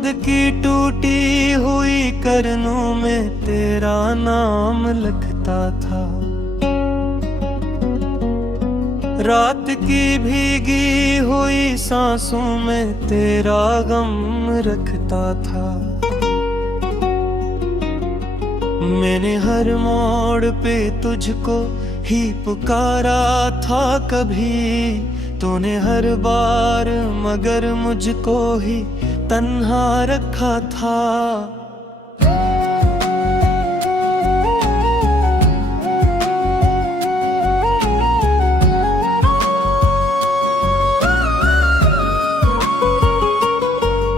चांद की टूटी हुई करनों में तेरा नाम लिखता था। रात की भीगी हुई सांसों में तेरा गम रखता था। मैंने हर मोड़ पे तुझको ही पुकारा था कभी, तूने हर बार मगर मुझको ही तन्हा रखा था।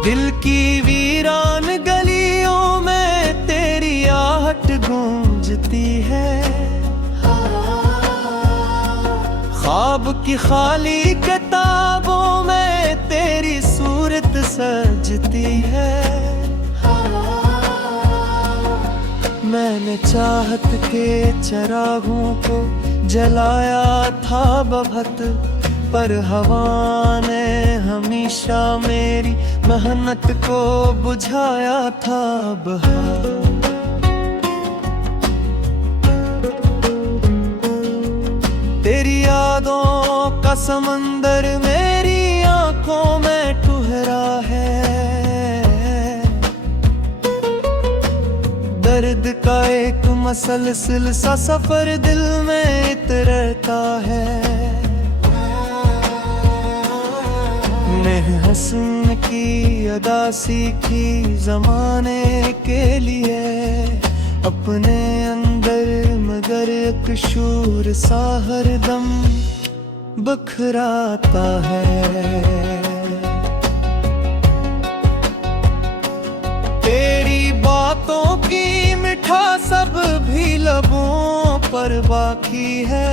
दिल की वीरान गलियों में तेरी आहट गूंजती है। ख्वाब की खाली किताबों में तेरी सूरत सजती है। मैंने चाहत के चिरागों को जलाया था बहत, पर हवा ने हमेशा मेरी मेहनत को बुझाया था बहार। तेरी यादों का समंदर मेरी आंखों में ठुहरा है। दर्द का एक मसलसिल सा सफर दिल में इतरता है। मैंने हंसने की अदा सीखी जमाने के लिए अपने अंदर, मगर एक शूर सा हरदम बखराता है। तेरी बातों की मिठास सब भी लबों पर बाकी है।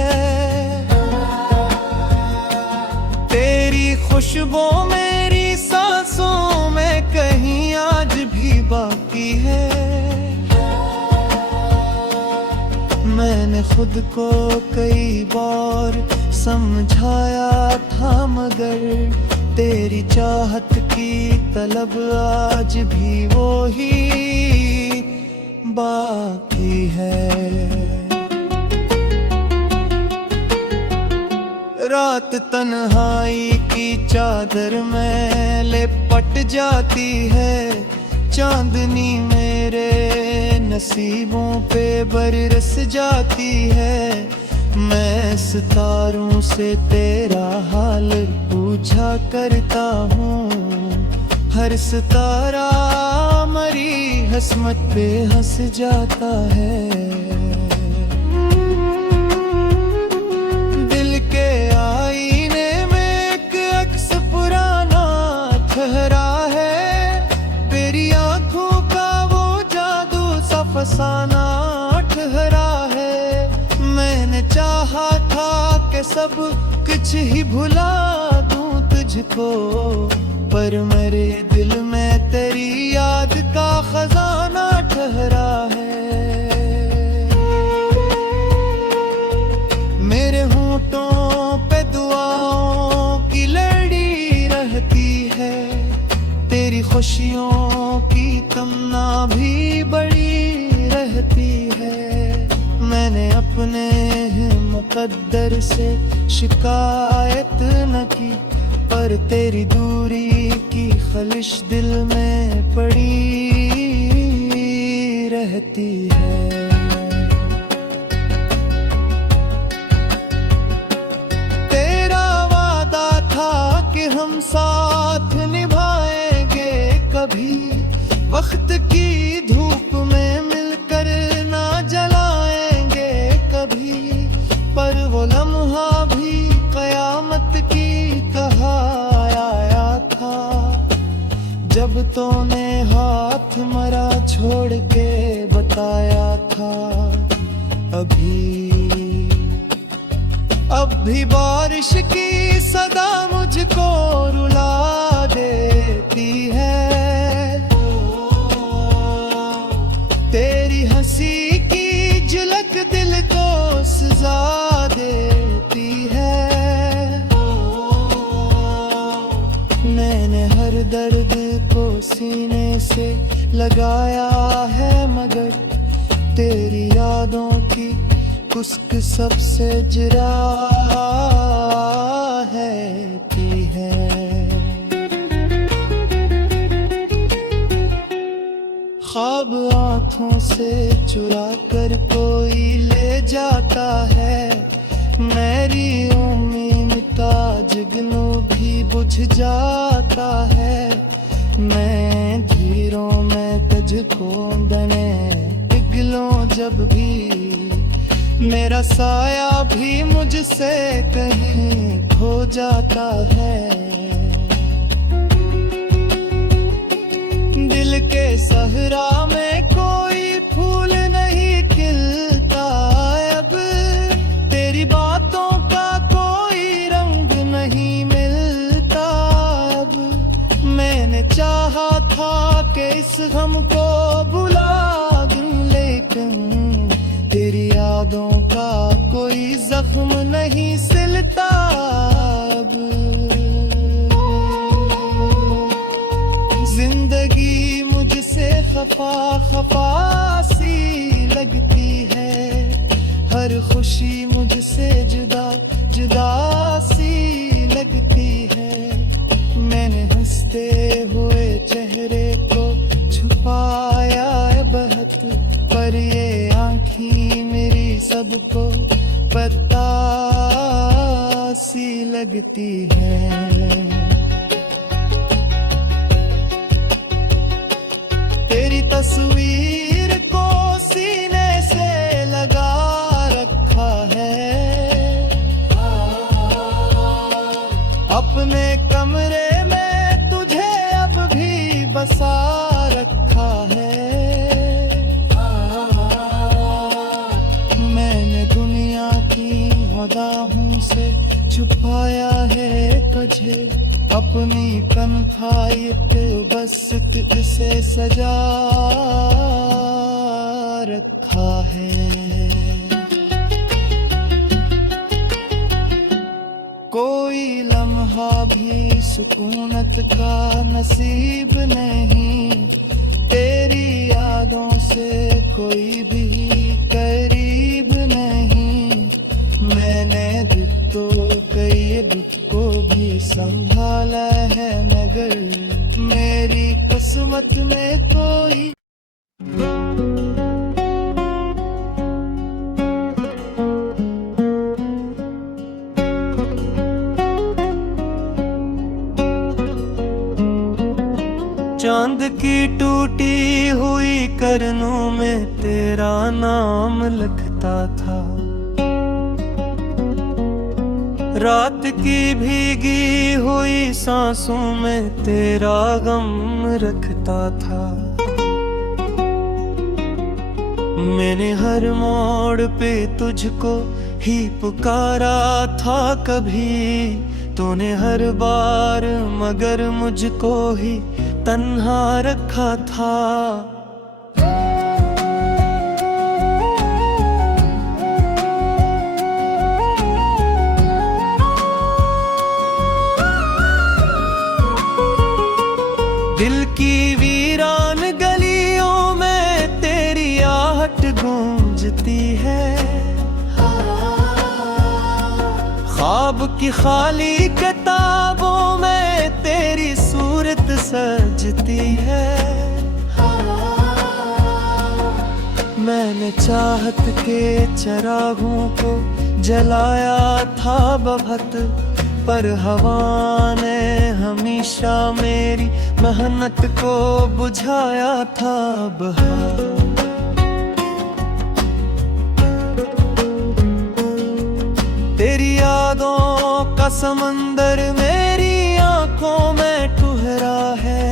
तेरी खुशबू मेरी सांसों में कहीं आज भी बाकी है। मैंने खुद को कई बार समझाया था, मगर तेरी चाहत की तलब आज भी वो ही बाकी है। रात तन्हाई की चादर में लिपट जाती है। चांदनी मेरे नसीबों पे बरस जाती है। मैं सितारों से तेरा हाल पूछा करता हूँ। हर सितारा मरी हसमत पे हंस जाता है। दिल के आईने में एक अक्स पुराना ठहरा है। तेरी आंखों का वो जादू सा फसाना ठहरा है। मैंने चाहा था कि सब कुछ ही भुला दूं तुझको, पर मेरे दिल में तेरी याद का खजाना ठहरा है। मेरे होंठों पे दुआओं की लड़ी रहती है। तेरी खुशियों की तमन्ना भी बड़ी रहती है। मैंने अपने मुकद्दर से शिकायत न की, पर तेरी दूरी की खलिश दिल में पड़ी रहती है। तेरा वादा था कि हम साथ निभाएंगे कभी, वक्त की धूप में मिलकर ना जलाएंगे कभी। पर वो लम्हा भी कयामत की आया था, जब तूने हाथ मरा छोड़ के बताया था। अब भी बारिश की सदा मुझको रुला देती है। तेरी हंसी की झलक दिल को सजा देती है। मैंने हर दर्द को सीने से लगाया है, मगर तेरी यादों की कुस्क सबसे जरा है। ख्वाब आँखों से चुरा कर कोई ले जाता है, मेरी उम्मीद का जुगनू भी बुझ जाता है। मैं धीरों में तुझको बने पिघलों जब भी, मेरा साया भी मुझसे कहीं खो जाता है। दिल के सहरा में कोई फूल नहीं खिलता अब, तेरी बातों का कोई रंग नहीं मिलता अब। मैंने चाहा था कि इस गम को भुला दूं, लेकिन तेरी यादों का कोई जख्म नहीं सिलता अब। जिंदगी मुझसे खफा खफा सी लगती है, हर खुशी मुझसे जुदा जुदा सी लगती है। मैंने हंसते हुए चेहरे को छुपाया है बहुत, पर ये आँखें मेरी सबको पता सी लगती है। तेरी तस्वीर को सीने से लगा रखा है, अपने कमरे में तुझे अब भी बसा रखा है। मैंने दुनिया की अदाओं से छुपाया है तुझे, अपनी कनखाइत बसत से सजा रखा है। कोई लम्हा भी सुकूनत का नसीब नहीं, तेरी यादों से कोई भी करीब नहीं। मैंने दुख तो कई दुख को भी संभाला है, मगर मेरी किस्मत में कोई चांद की टूटी हुई करनों में तेरा नाम लिखता था, रात की भीगी हुई सांसों में तेरा गम रखता था। मैंने हर मोड़ पे तुझको ही पुकारा था कभी, तूने हर बार मगर मुझको ही तन्हा रखा था। दिल की वीरान गलियों में तेरी आहट गूंजती है, ख्वाब की खाली किताबों में तेरी सूरत सजती है। मैंने चाहत के चिरागों को जलाया था बहुत, पर हवा ने हमेशा मेरी मेहनत को बुझाया था बहार। तेरी यादों का समंदर मेरी आंखों में ठुहरा है,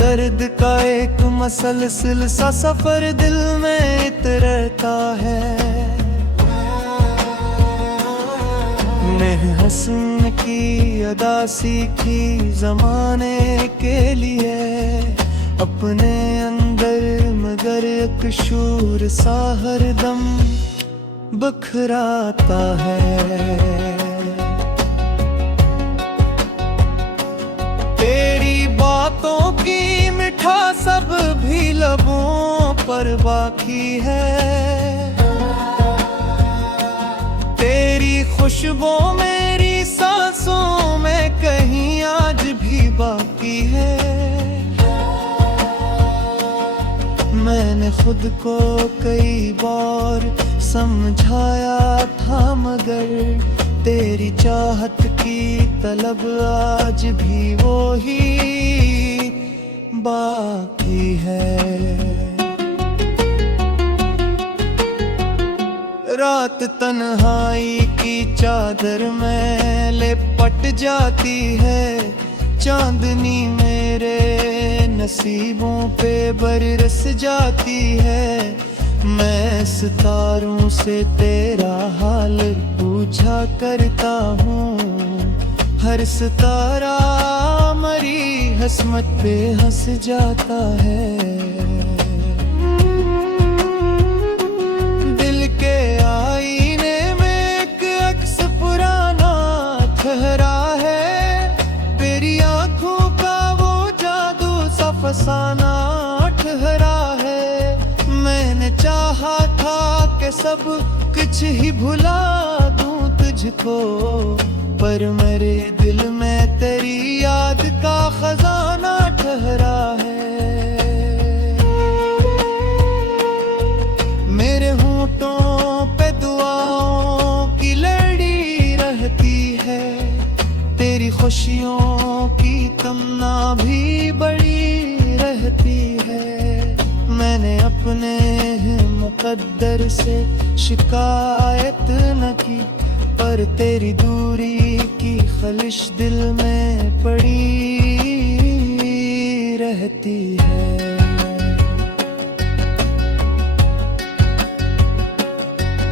दर्द का एक मसलसिल सा सफर दिल में इतरता है। मैं हंसने की अदा सीखी जमाने के लिए अपने अंदर, मगर एक शूर सा हरदम बखराता है। लबों पर बाकी है। तेरी खुशबू मेरी सांसों में कहीं आज भी बाकी है। मैंने खुद को कई बार समझाया था, मगर तेरी चाहत की तलब आज भी वो ही बाकी है। रात तन्हाई की चादर में लिपट जाती है, चांदनी मेरे नसीबों पे बरस जाती है। मैं सितारों से तेरा हाल पूछा करता हूँ, हर सितारा मरी हसमत पे हंस जाता है। दिल के आईने में एक अक्स पुराना ठहरा है, तेरी आंखों का वो जादू सा फसाना ठहरा है। मैंने चाहा था कि सब कुछ ही भुला दूं तुझको, पर मेरे दिल में तेरी याद का खजाना ठहरा है। मेरे होंठों पे दुआओं की लड़ी रहती है, तेरी खुशियों की तमन्ना भी बड़ी रहती है। मैंने अपने मुकद्दर से शिकायत न की, पर तेरी दूरी की खलिश दिल में पड़ी रहती है।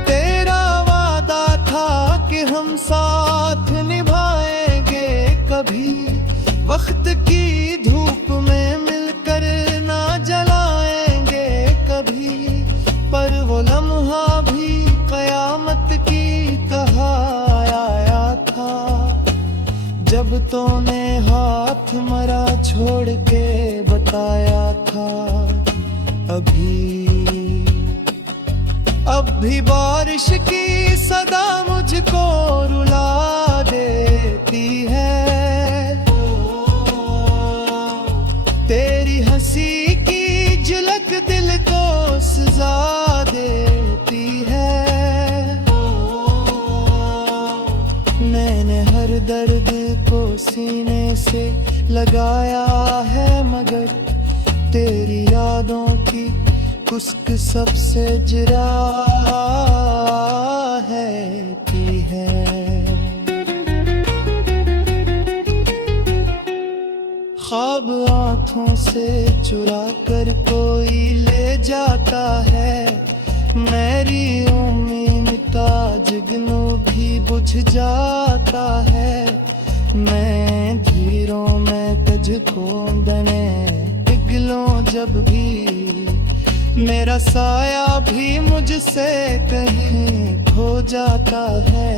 तेरा वादा था कि हम साथ निभाएंगे कभी, वक्त की धूप में मिलकर ना जलाएंगे कभी। पर वो लम्हा भी कयामत की तरह आया था, जब तूने हाथ मरा छोड़ के बताया था। अब भी बारिश की सदा मुझको रुला देती है, तेरी हंसी की झलक दिल को सजा देती है। मैंने हर दर्द को सीने से लगाया है, मगर तेरी यादों की कुस्क सबसे जरा है। ख्वाब आँखों से चुरा कर कोई ले जाता है, मेरी उम्मीद का जुगनू भी बुझ जाता है। मैं धीरों में तुझको बने पिघलों जब भी, मेरा साया भी मुझसे कहीं खो जाता है।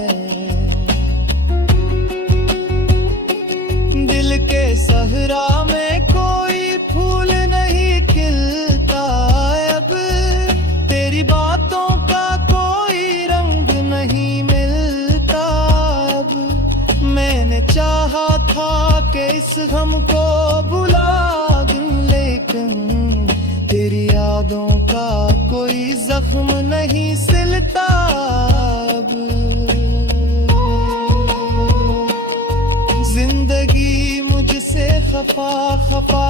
दिल के सहरा में कोई फूल नहीं खिलता अब, तेरी बातों का कोई रंग नहीं मिलता अब। मैंने चाहा था कि इस गम को भुला दूं, लेकिन तेरी यादों का कोई जख्म नहीं सिलता अब। जिंदगी मुझसे खफा खफा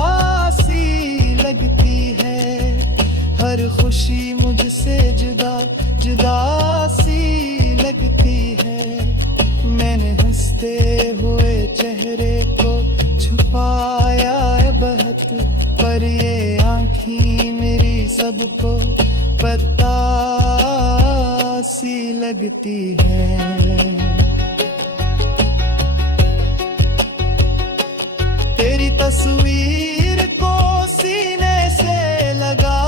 सी लगती है, हर खुशी मुझसे जुदा जुदा सी लगती है। मैंने हंसते हुए चेहरे को छुपाया है बहुत, पर ये आँखें मेरी सबको पता सी लगती है। तेरी तस्वीर को सीने से लगा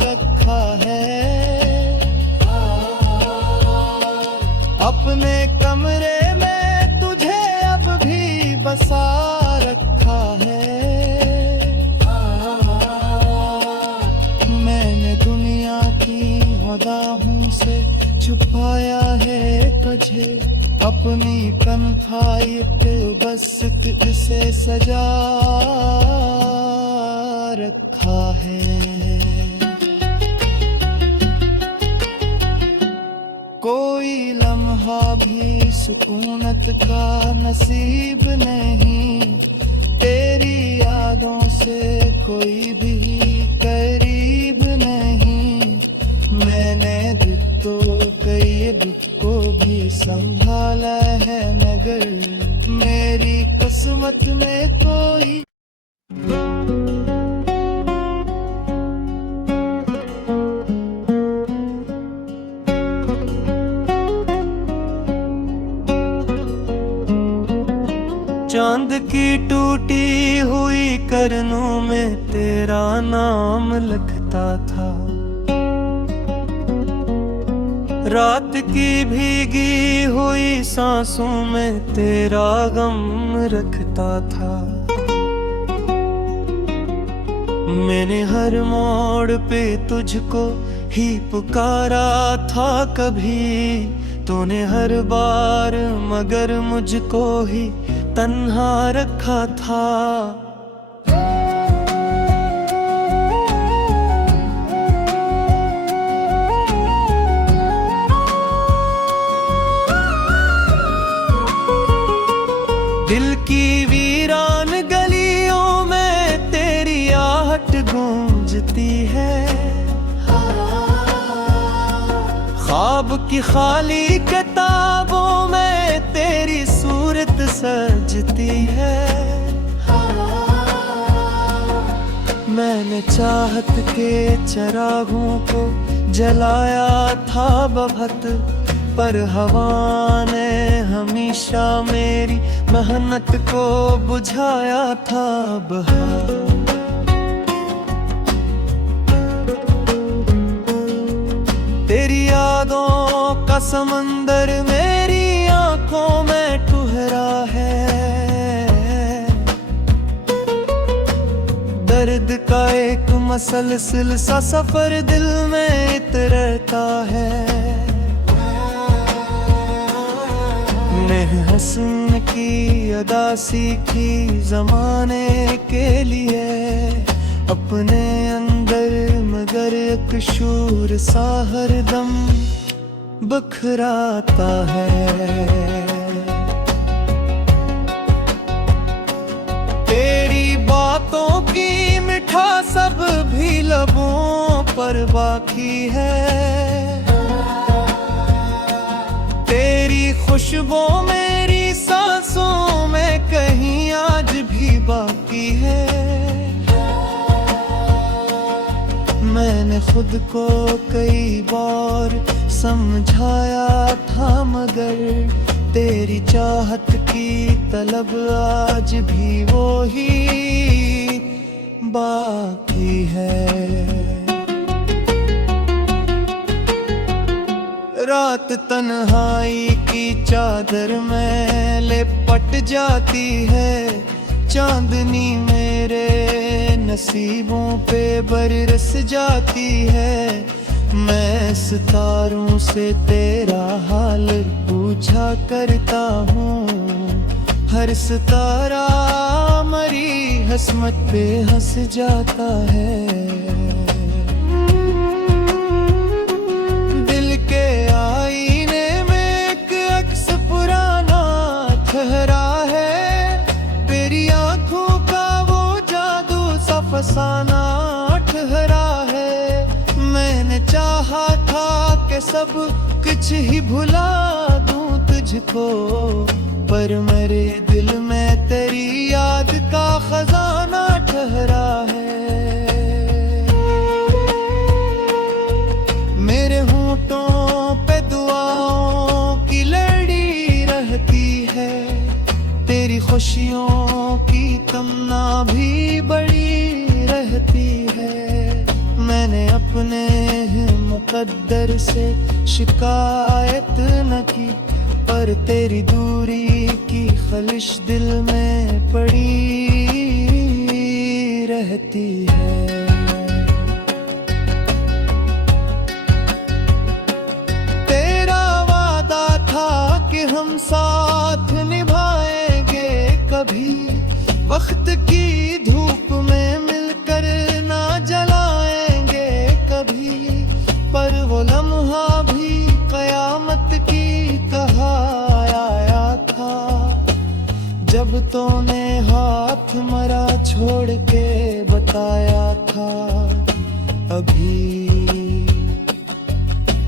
रखा है, अपने कमरे में तुझे अब भी बसा रखा है। छुपाया है तुझे अपनी तन्हाई पे, बस इसे सजा रखा है। कोई लम्हा भी सुकूनत का नसीब नहीं, तेरी यादों से कोई भी करीब नहीं। मैंने तो कई दुख को भी संभाला है, मगर मेरी किस्मत में कोई चांद की टूटी हुई करनों में तेरा नाम लिखता था, रात की भीगी हुई सांसों में तेरा गम रखता था। मैंने हर मोड़ पे तुझको ही पुकारा था कभी, तूने हर बार मगर मुझको ही तन्हा रखा था। दिल की वीरान गलियों में तेरी आहट गूंजती है, ख्वाब की खाली किताबों में तेरी सूरत सजती है। मैंने चाहत के चिरागों को जलाया था बहुत, पर हवा ने हमेशा मेरी मेहनत को बुझाया था बहार। तेरी यादों का समंदर मेरी आंखों में ठुहरा है, दर्द का एक मसलसिल सा सफर दिल में इतरता है। हसन की अदा सीखी जमाने के लिए अपने अंदर, मगर एक शूर सा हरदम बखराता है। तेरी बातों की मिठास सब भी लबों पर बाकी है, तेरी खुशबू मेरी सांसों में कहीं आज भी बाकी है। मैंने खुद को कई बार समझाया था, मगर तेरी चाहत की तलब आज भी वो ही बाकी है। रात तन्हाई की चादर में लिपट जाती है, चांदनी मेरे नसीबों पे बरस जाती है। मैं सितारों से तेरा हाल पूछा करता हूँ, हर सितारा मरी हसमत पे हंस जाता है। फसाना ठहरा है, मैंने चाहा था कि सब कुछ ही भुला दूं तुझको, पर मेरे दिल में तेरी याद का खजाना ठहरा है। मेरे होंठों पे दुआओं की लड़ी रहती है, तेरी खुशियों की तमन्ना भी बड़ी रहती है। मैंने अपने मुकद्दर से शिकायत न की, पर तेरी दूरी की खलिश दिल में पड़ी रहती है। तेरे बताया था।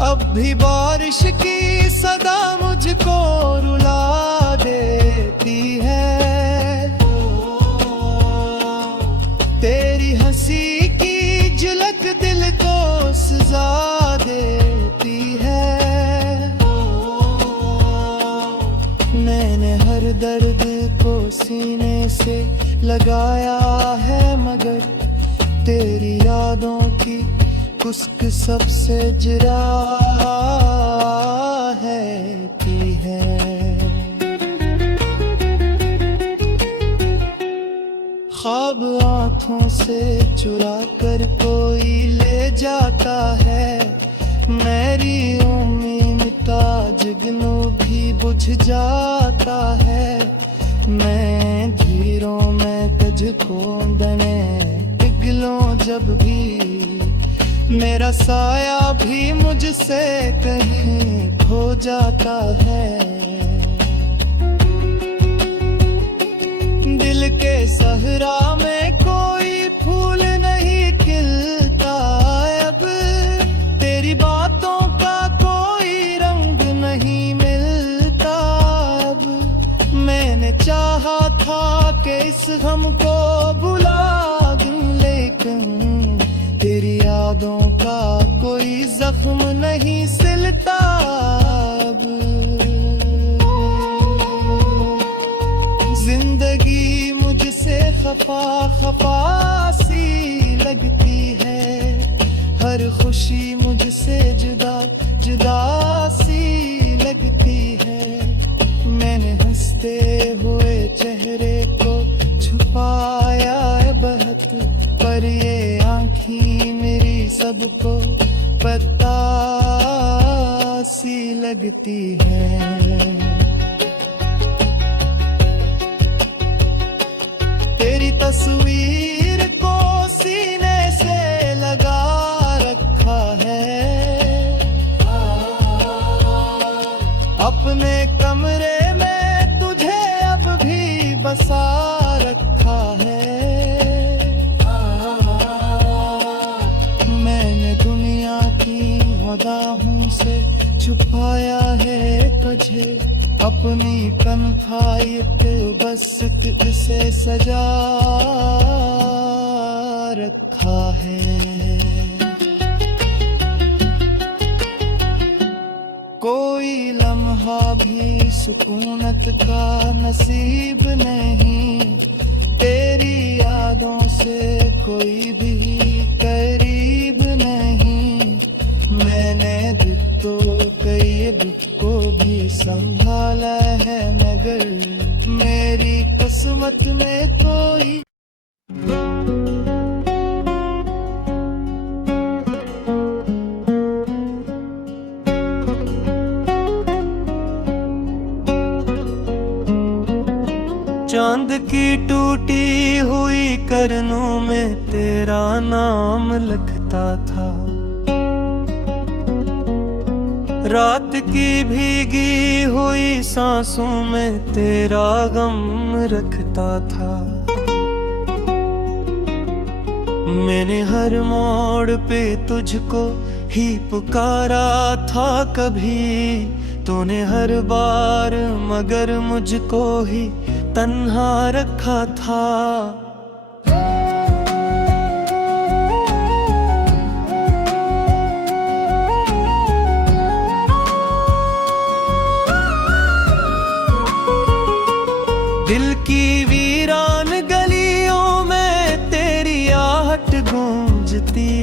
अब भी बारिश की सदा मुझको रुला देती है। तेरी हंसी की झलक दिल को सजा देती है। मैंने हर दर्द को सीने से लगाया है, मगर तेरी यादों की कुस्क सबसे जरा है। ख्वाब आँखों से चुरा कर कोई ले जाता है। मेरी उम्मीद जुगनू भी बुझ जाता है। मैं धीरों में तुझको बने पिघलों जब भी, मेरा साया भी मुझसे कहीं खो जाता है। दिल के सहरा में कोई फूल नहीं खिलता अब, तेरी बातों का कोई रंग नहीं मिलता अब। मैंने चाहा था कि इस गम को भुला दूं, लेकिन तेरी यादों का कोई जख्म नहीं सिलता अब। जिंदगी मुझसे खफा खफा सी लगती है। हर खुशी मुझसे जुदा जुदा सी लगती है। मैंने हंसते हुए चेहरे को छुपाया है बहुत, पर ये आँखें मेरी सबको पता सी लगती है। तेरी तस्वीर को सीने से लगा रखा है। अपने कमरे में तुझे अब भी बसा रखा है। मैंने दुनिया की वदाहों से छुपाया है तुझे, अपनी तन्हाई पे बस इसे सजा रखा है। कोई लम्हा भी सुकूनत का नसीब नहीं, तेरी यादों से कोई भी करीब नहीं। मैंने भी तो कई को भी संभाला है, मगर मेरी किस्मत में कोई चांद की टूटी हुई करनों में तेरा नाम लिखता था। रात की भीगी हुई सांसों में तेरा गम रखता था। मैंने हर मोड़ पे तुझको ही पुकारा था कभी, तूने हर बार मगर मुझको ही तन्हा रखा था। दिल की वीरान गलियों में तेरी आहट गूंजती